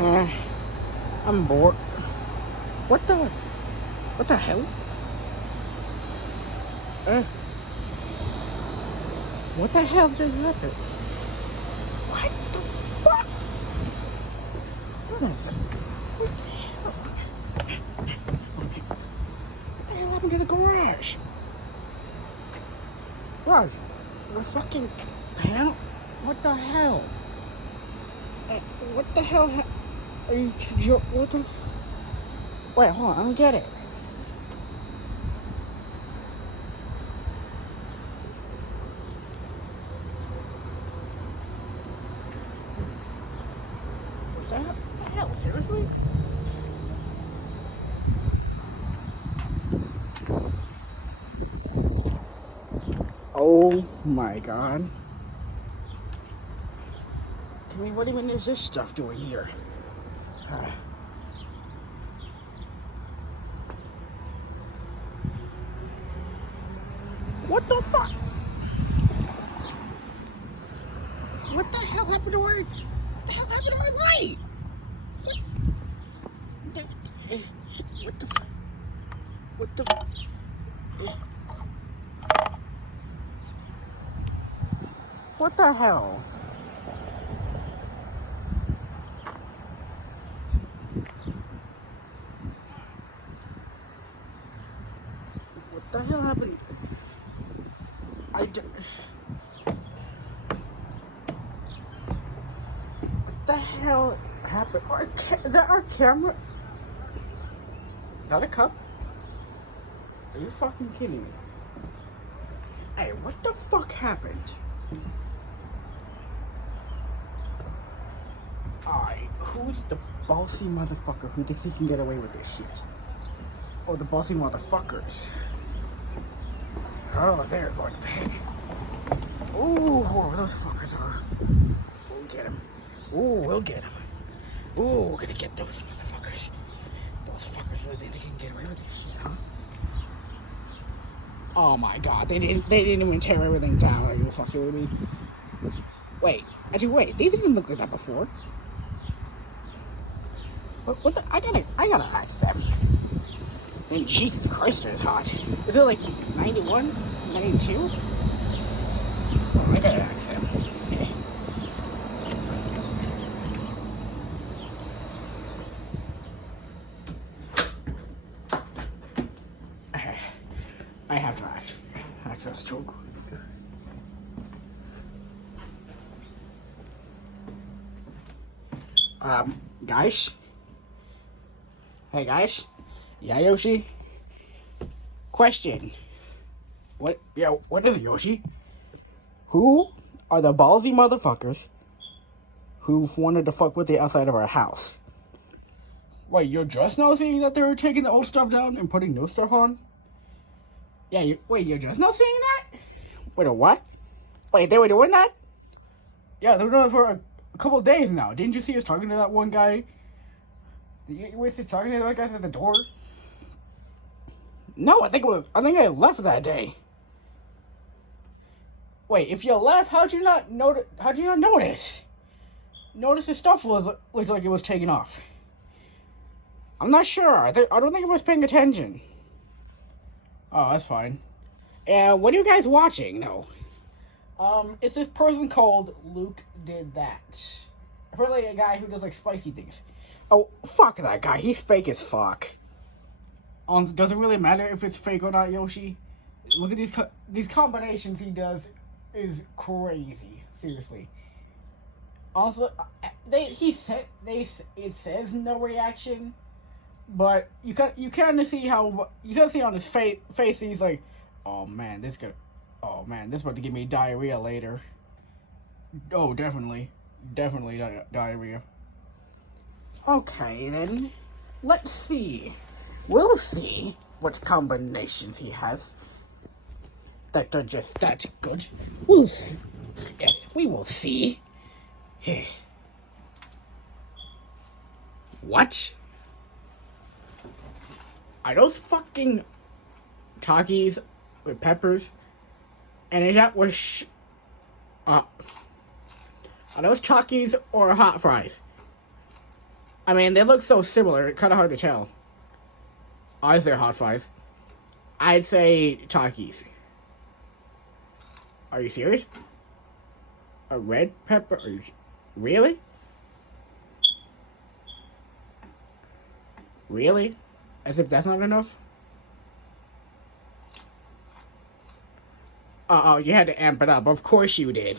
Uh, I'm bored. What the? What the hell? Uh, what the hell just happened? What the fuck? What is it? What the hell happened to the garage? Bro, the fucking panel? What the hell? What the hell? Are you? What the? Wait, hold on. I don't get it. What the hell? Seriously? Oh my god. I mean, what even is this stuff doing here? What the fuck? What the hell happened to our... What the hell happened to our light? What the... What the... What the hell? What the hell happened? What the hell happened? Is that our camera? Is that a cup? Are you fucking kidding me? Hey, what the fuck happened? Alright, who's the bossy motherfucker who thinks he can get away with this shit? Or the bossy motherfuckers? Oh, they're going to pay. Ooh, those fuckers are. We'll get him. Ooh, we'll get him. Ooh, we're gonna get those motherfuckers. Those fuckers really think they can get away with this shit, huh? Oh my god, they didn't even tear everything down. Are you fucking with me? Wait, these didn't look like that before. What the? I gotta ask them. I mean, Jesus Christ, it's hot. Is it like 91, 92? Oh, I gotta ask them. I have to ask. Access choke. Guys? Hey, guys? Yeah, Yoshi? Question. What is it, Yoshi? Who are the ballsy motherfuckers who wanted to fuck with the outside of our house? Wait, you're just now seeing that they were taking the old stuff down and putting new stuff on? Yeah, you're just now seeing that? Wait, a what? Wait, they were doing that? Yeah, they were doing it for a couple of days now. Didn't you see us talking to that one guy? You were talking to that guy at the door? No, I think I left that day. Wait, if you left, how'd you not notice? Notice the stuff looked like it was taken off. I'm not sure. I don't think I was paying attention. Oh, that's fine. What are you guys watching, though? It's this person called Luke Did That. Apparently a guy who does, like, spicy things. Oh, fuck that guy. He's fake as fuck. Doesn't really matter if it's fake or not, Yoshi. Look at these combinations he does is crazy. Seriously. Honestly, it says no reaction, but you kind of see how you can see on his face he's like, oh man, this about to give me diarrhea later. Oh, definitely diarrhea. Okay then, let's see. We'll see what combinations he has that are just that good. We'll see. Yes, we will see. What? Are those fucking Takis with peppers? And is that was are those Takis or hot fries? I mean, they look so similar, it's kind of hard to tell. Is there hot fries? I'd say Takis. Are you serious? A red pepper? Are you... Really? Really? As if that's not enough? Uh-oh, you had to amp it up. Of course you did.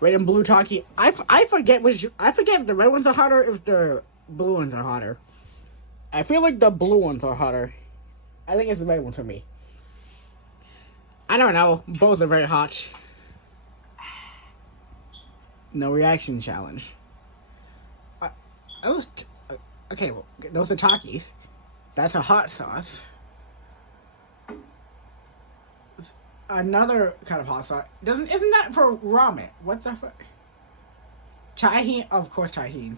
Red and blue Taki. I forget I forget if the red ones are hotter or if the blue ones are hotter. I feel like the blue ones are hotter. I think it's the red ones for me. I don't know. Both are very hot. No reaction challenge. Okay, well, those are Takis. That's a hot sauce. Another kind of hot sauce. Isn't that for ramen? What's that for? Tahini? Of course, tahini.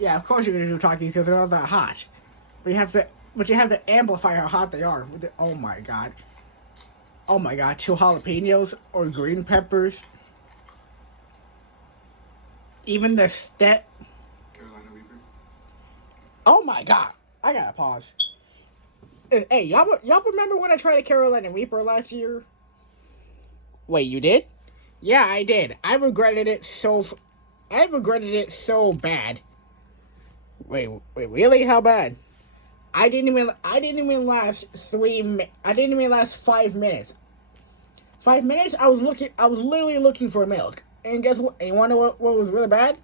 Yeah, of course you're gonna do Takis because they're not that hot. But you have to amplify how hot they are. Oh my god. Oh my god, 2 jalapenos or green peppers. Even the Carolina Reaper. Oh my god. I gotta pause. Hey, y'all remember when I tried a Carolina Reaper last year? Wait, you did? Yeah, I did. I regretted it so bad. Wait, really? How bad? I didn't even last 5 minutes. 5 minutes? I was literally looking for milk. And guess what? And you wanna know what was really bad?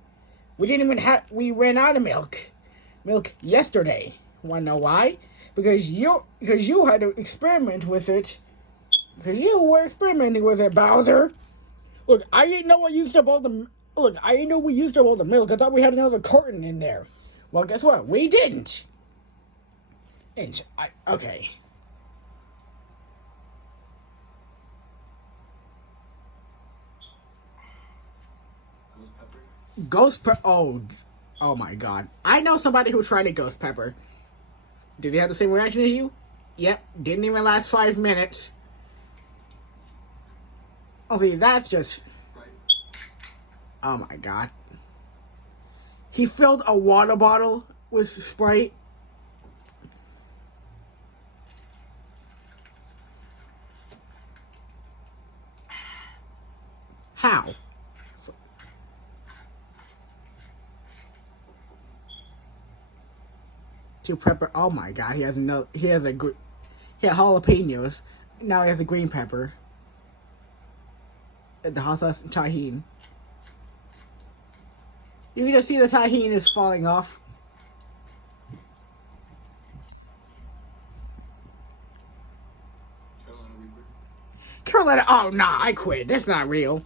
We ran out of milk. Milk yesterday. Wanna know why? Because you had to experiment with it. Because you were experimenting with it, Bowser. Look, I didn't know we used up all the milk. I thought we had another carton in there. Well, guess what? We didn't. Okay. Ghost pepper. Oh my god. I know somebody who tried a ghost pepper. Did he have the same reaction as you? Yep. Didn't even last 5 minutes. Okay, that's just... Right. Oh my god. He filled a water bottle with Sprite. How? To pepper. Oh my god, he had jalapenos. Now he has a green pepper. The hot sauce and tahini. You can just see the tahini is falling off. Carolina. Oh nah, I quit. That's not real.